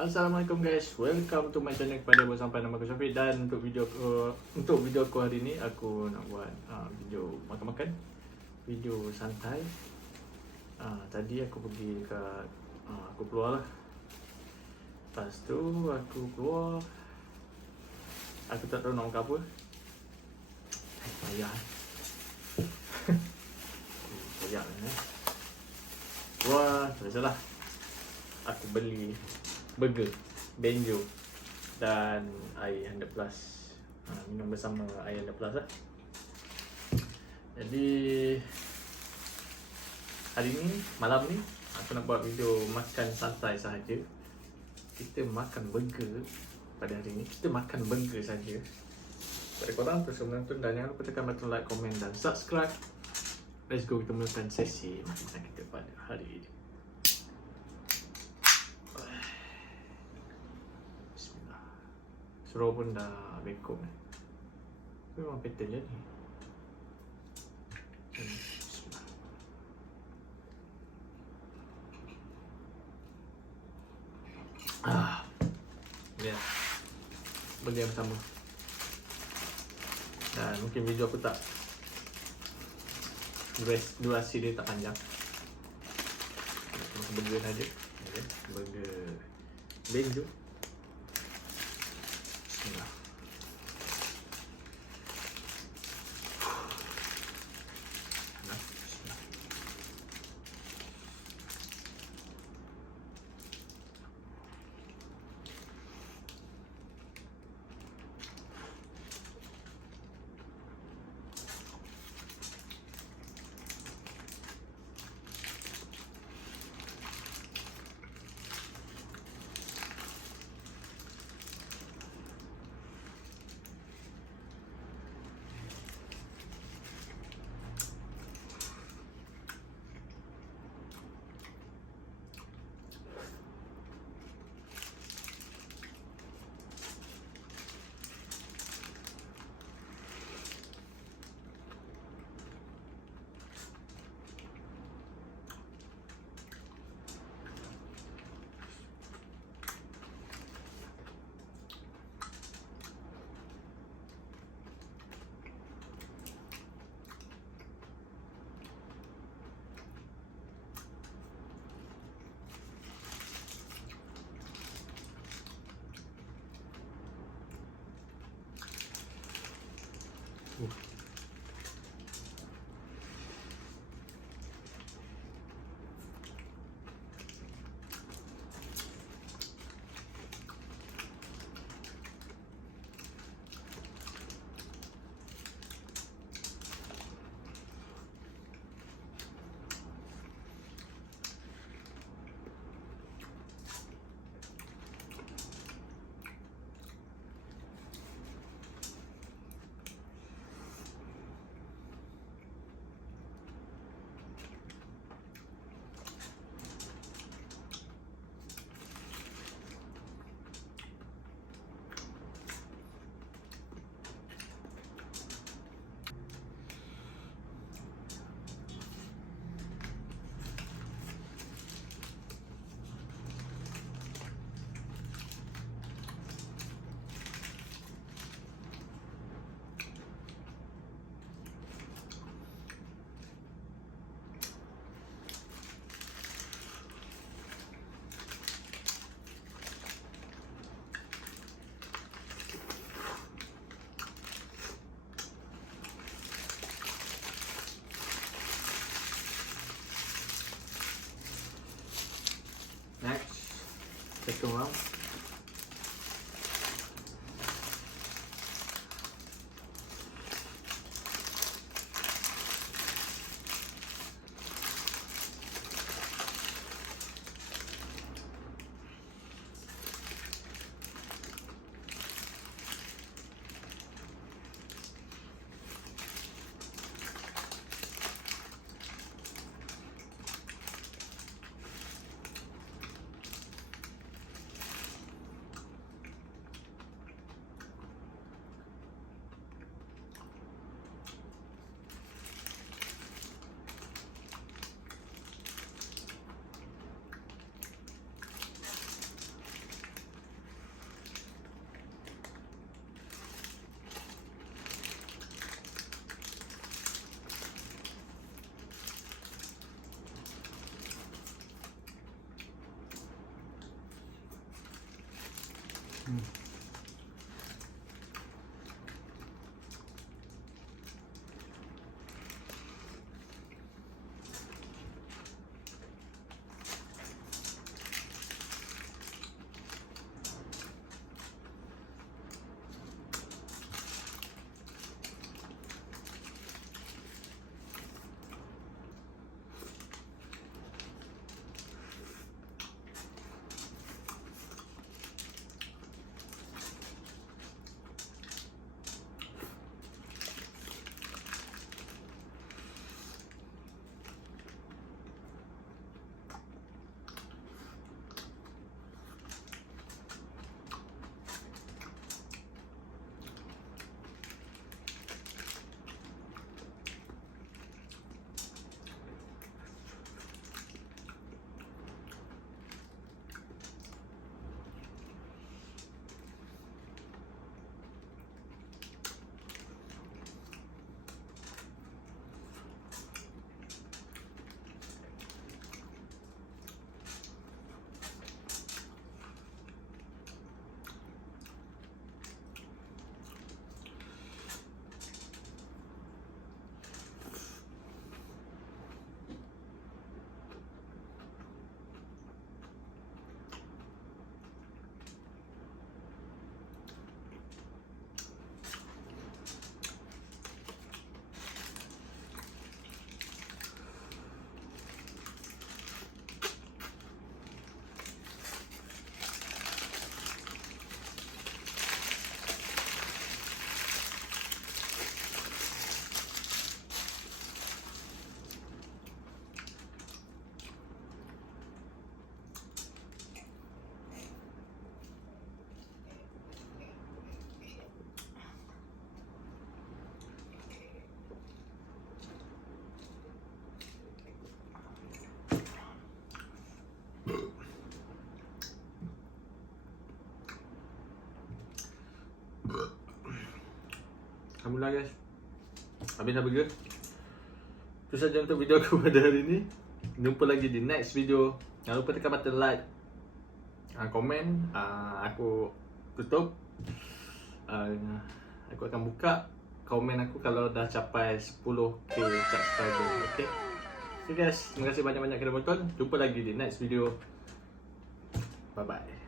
Assalamualaikum guys, welcome to my channel. Kepada abang sampai nama aku Syafiq. Dan untuk video aku hari ni, aku nak buat video makan-makan, video santai. Tadi aku pergi dekat aku keluar lah. Lepas tu aku keluar, aku tak tahu nak makan apa. Payah payah wah, tak salah. Aku beli burger, benjo dan air 100 plus. Minum bersama air 100 plus lah. Jadi hari ni, malam ni aku nak buat video makan santai sahaja. Kita makan burger pada hari ni. Kita makan burger saja. Pada korang terus menonton dan jangan lupa tekan button like, komen dan subscribe. Let's go, kita mulakan sesi makan kita pada hari ini. Bismillah. Suruh pun dah bekok ni. Memang pattern je ni. Bismillah. Ya. Burger yang pertama. Dan mungkin video aku tak, durasi dia tak panjang. Makan burger saja. Okay. Burger benjo. Bismillah. Second round. Alhamdulillah guys, habis dah burger. Itu saja untuk video aku pada hari ini. Jumpa lagi di next video. Jangan lupa tekan button like, komen. Aku tutup. Aku akan buka komen aku kalau dah capai 10k subscriber. Okay. Okay guys, terima kasih banyak-banyak kerana menonton. Jumpa lagi di next video. Bye bye.